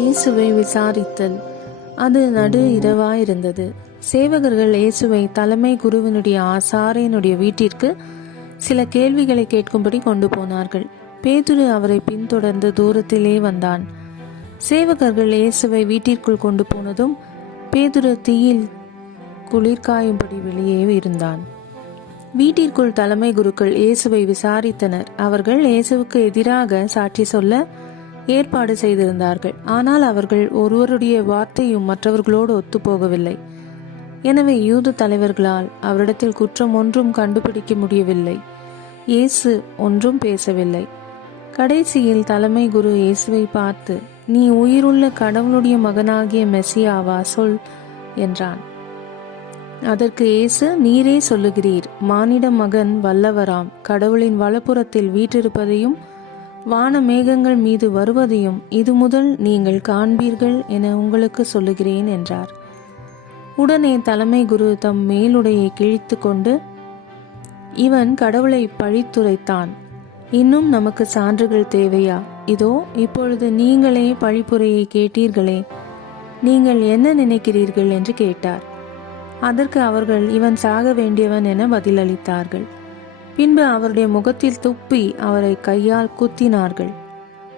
இயேசுவை விசாரித்தல். அது நடு இரவாயிருந்தது. சேவகர்கள் இயேசுவை தலைமை குருவினுடைய ஆசாரியனுடைய வீட்டிற்கு சில கேள்விகளை கேட்கும்படி கொண்டு போனார்கள். பேதுரு அவரை பின்தொடர்ந்து தூரத்திலே வந்தான். சேவகர்கள் இயேசுவை வீட்டிற்குள் கொண்டு போனதும் பேதுரு தீயில் குளிர்காயும்படி வெளியே இருந்தான். வீட்டிற்குள் தலைமை குருக்கள் இயேசுவை விசாரித்தனர். அவர்கள் இயேசுவுக்கு எதிராக சாட்சி சொல்ல ஏற்பாடு செய்திருந்தார்கள். ஆனால் அவர்கள் ஒருவருடைய வார்த்தையும் மற்றவர்களோடு ஒத்துப்போகவில்லை. எனவே யூத தலைவர்களால் அவரிடத்தில் குற்றம் ஒன்றும் கண்டுபிடிக்க முடியவில்லை. இயேசு ஒன்றும் பேசவில்லை. கடைசியில் தலைமை குரு இயேசுவை பார்த்து நீ உயிருள்ள கடவுளுடைய மகனாகிய மெசியாவா? சொல் என்றான். அதற்கு இயேசு நீரே சொல்லுகிறீர் மானிட மகன் வல்லவராம். கடவுளின் வலப்புறத்தில் வீற்றிருப்பதையும் வான மேகங்கள் மீது வருவதையும் இது முதல் நீங்கள் காண்பீர்கள் என உங்களுக்கு சொல்லுகிறேன் என்றார். உடனே தலைமை குரு தம் மேலுடையை கிழித்து கொண்டு இவன் கடவுளை பழித்துரைத்தான். இன்னும் நமக்கு சான்றுகள் தேவையா? இதோ இப்பொழுது நீங்களே பழிப்புரையை கேட்டீர்களே நீங்கள் என்ன நினைக்கிறீர்கள்? என்று கேட்டார். அதற்கு அவர்கள் இவன் சாக வேண்டியவன் என பதிலளித்தார்கள். பின்பு அவருடைய முகத்தில் துப்பி அவரை கையால் குத்தினார்கள்.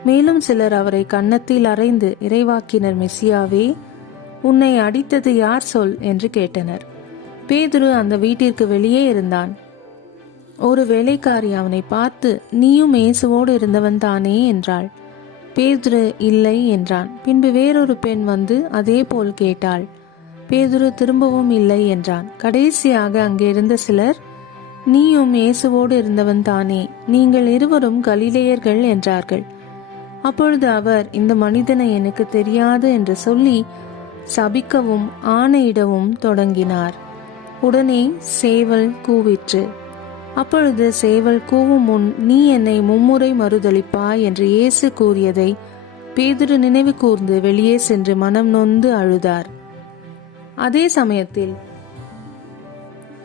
மேலும் சிலர் அவரை கன்னத்தில் அறைந்து இறைவாக்கினர் மெஸ்ஸியாவே உன்னை அடித்தது யார் சொல்? என்று கேட்டனர். பேதுரு அந்த வீட்டிற்கு வெளியே இருந்தான். ஒரு வேலைக்காரி அவனை பார்த்து நீயும் இயேசுவோடு இருந்தவன் தானே? என்றாள். பேதுரு இல்லை என்றான். பின்பு வேறொரு பெண் வந்து அதே போல் கேட்டாள். பேதுரு திரும்பவும் இல்லை என்றான். கடைசியாக அங்கே இருந்த சிலர் நீயும் இயேசுவோடு இருந்தவன் தானே. நீங்கள் இருவரும் கலிலேயர்கள் என்றார்கள். அப்பொழுது அவர் இந்த மனிதனை எனக்கு தெரியாது என்று சொல்லி சபிக்கவும் ஆணையிடவும் தொடங்கினார். உடனே சேவல் கூவிற்று. அப்பொழுது சேவல் கூவும் முன் நீ என்னை மும்முறை மறுதளிப்பாய் என்று இயேசு கூறியதை பேதுரு நினைவு கூர்ந்து வெளியே சென்று மனம் நொந்து அழுதார். அதே சமயத்தில்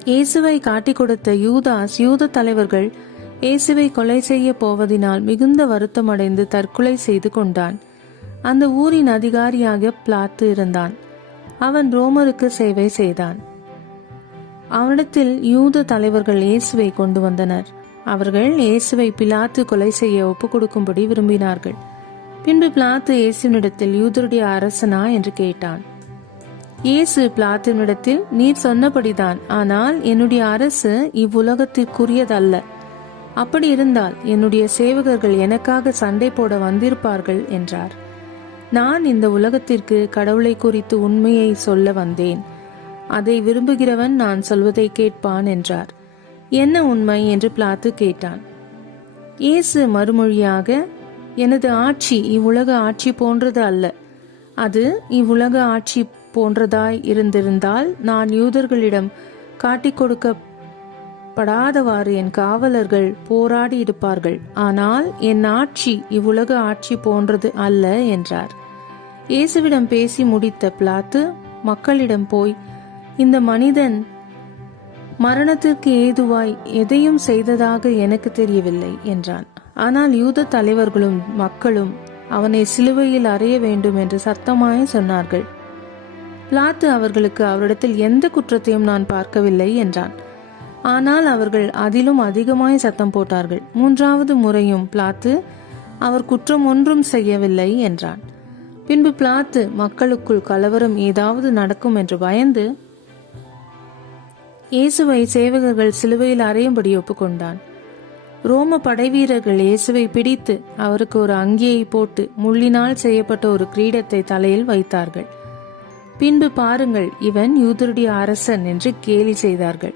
இயேசுவை காட்டிக் கொடுத்த யூதாஸ் யூத தலைவர்கள் இயேசுவை கொலை செய்ய போவதினால் மிகுந்த வருத்தமடைந்து தற்கொலை செய்து கொண்டான். அந்த ஊரின் அதிகாரியாக பிளாத்து இருந்தான். அவன் ரோமருக்கு சேவை செய்தான். அவனிடத்தில் யூத தலைவர்கள் இயேசுவை கொண்டு வந்தனர். அவர்கள் இயேசுவை பிலாத்து கொலை செய்ய ஒப்புக் கொடுக்கும்படி விரும்பினார்கள். பின்பு பிளாத்து இயேசுனிடத்தில் யூதருடைய அரசனா? என்று கேட்டான். இயேசு பிளாத்தினிடத்தில் நீர் சொன்னபடிதான். ஆனால் என்னுடைய அரசு இவ்வுலகத்திற்குரியதல்ல. அப்படி இருந்தால் என்னுடைய சேவகர்கள் எனக்காக சண்டை போட வந்திருப்பார்கள் என்றார். நான் இந்த உலகத்திற்கு கடவுளை குறித்து உண்மையை சொல்ல வந்தேன். அதை விரும்புகிறவன் நான் சொல்வதை கேட்பான் என்றார். என்ன உண்மை? என்று பிளாத்து கேட்டான். இயேசு மறுமொழியாக எனது ஆட்சி இவ்வுலக ஆட்சி போன்றது அல்ல. அது இவ்வுலக ஆட்சி போன்றதாய் இருந்திருந்தால் நான் யூதர்களிடம் காட்டிக் கொடுக்கப்படாதவாறு என் காவலர்கள் போராடி இருப்பார்கள் ஆனால் என் ஆட்சி இவ்வுலக ஆட்சி போன்றது அல்ல என்றார். இயேசுவிடம் பேசி முடித்த பிளாத்து மக்களிடம் போய் இந்த மனிதன் மரணத்திற்கு ஏதுவாய் எதையும் செய்ததாக எனக்கு தெரியவில்லை என்றான். ஆனால் யூத தலைவர்களும் மக்களும் அவனை சிலுவையில் அறைய வேண்டும் என்று சத்தமாய் சொன்னார்கள். பிளாத்து அவர்களுக்கு அவரிடத்தில் எந்த குற்றத்தையும் நான் பார்க்கவில்லை என்றான். ஆனால் அவர்கள் அதிலும் அதிகமாய் சத்தம் போட்டார்கள். மூன்றாவது முறையும் பிளாத்து அவர் குற்றம் ஒன்றும் செய்யவில்லை என்றான். பின்பு பிளாத்து மக்களுக்குள் கலவரம் ஏதாவது நடக்கும் என்று பயந்து இயேசுவை சேவகர்கள் சிலுவையில் அறையும்படி ஒப்புக்கொண்டான். ரோம படைவீரர்கள் இயேசுவை பிடித்து அவருக்கு ஒரு அங்கியை போட்டு முள்ளினால் செய்யப்பட்ட ஒரு கிரீடத்தை தலையில் வைத்தார்கள். பின்பு பாருங்கள் இவன் யூதருடைய அரசன் என்று கேலி செய்தார்கள்.